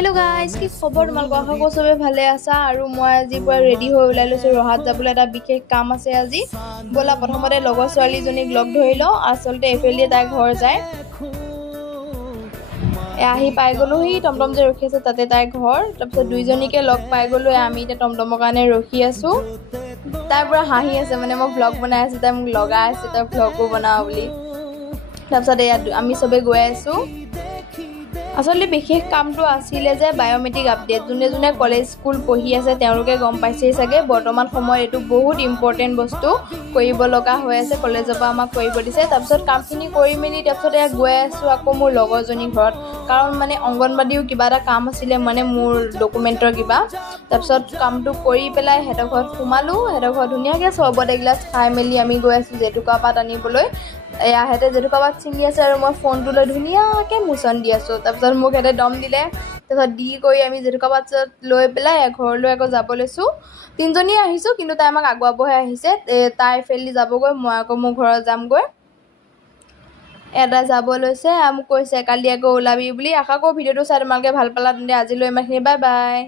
Hello' guys, কি খবৰ তোমালোকৰ? আশা কৰোঁ চবে ভালে আছা। আৰু মই আজি পুৰা ৰেডি হৈ ওলাই লৈছোঁ ৰহাত যাবলৈ। এটা বিশেষ কাম আছে আজি। ব'লা প্ৰথমতে লগৰ ছোৱালীজনীক লগ ধৰি লওঁ। আচলতে এইফালে তাই ঘৰ যায়। আহি পাই গ'লোহি, টমটম যে ৰখি আছে তাতে তাইৰ ঘৰ। তাৰপিছত দুইজনীকে লগ পাই গ'লো। আমি এতিয়া টমটমৰ কাৰণে ৰখি আছোঁ। তাই পুৰা হাঁহি আছে, মানে মই ভ্লগ বনাই আছোঁ, তাই মোক লগাই আছে তই ভ্লগো বনাওঁ বুলি। তাৰপিছত এয়া আমি চবেই গৈ আছোঁ। আচলতে বিশেষ কামটো আছিলে যে বায়'মেট্ৰিক আপডেট। যোনে যোনে কলেজ স্কুল পঢ়ি আছে তেওঁলোকে গম পাইছেই চাগে। বৰ্তমান সময়ত এইটো বহুত ইম্পৰ্টেণ্ট বস্তু কৰিব লগা হৈ আছে। কলেজৰ পৰা আমাক কৰিব দিছে। তাৰপিছত কামখিনি কৰি মেলি তাৰপিছত এয়া গৈ আছোঁ আকৌ মোৰ লগৰজনীৰ ঘৰত। কাৰণ মানে অংগনবাড়ীও কিবা এটা কাম আছিলে, মানে মোৰ ডকুমেণ্টৰ কিবা। তাৰপিছত কামটো কৰি পেলাই সিহঁতৰ ঘৰত সোমালোঁ। সিহঁতৰ ঘৰত ধুনীয়াকৈ চৰবত এগিলাচ খাই মেলি আমি গৈ আছোঁ জেতুকা পাত আনিবলৈ। এয়া সিহঁতে জেতুকা পাত ছিঙি আছে আৰু মই ফোনটো লৈ ধুনীয়াকৈ মোচন দি আছোঁ। তাৰপিছত মোক সিহঁতে দম দিলে। তাৰপিছত দি কৰি আমি জেতুকা পাত লৈ পেলাই ঘৰলৈ আকৌ যাব লৈছোঁ। তিনিজনীয়ে আহিছোঁ, কিন্তু তাই আমাক আগুৱাবহে আহিছে। তাই এইফালেদি যাবগৈ, মই আকৌ মোৰ ঘৰত যামগৈ। এটা যাব লৈছে, মোক কৈছে কালি আকৌ ওলাবি বুলি। আশা কৰোঁ ভিডিঅ'টো চাই তোমালোকে ভাল পালা। তেন্তে আজিলৈ ইমানখিনি, বাই বাই।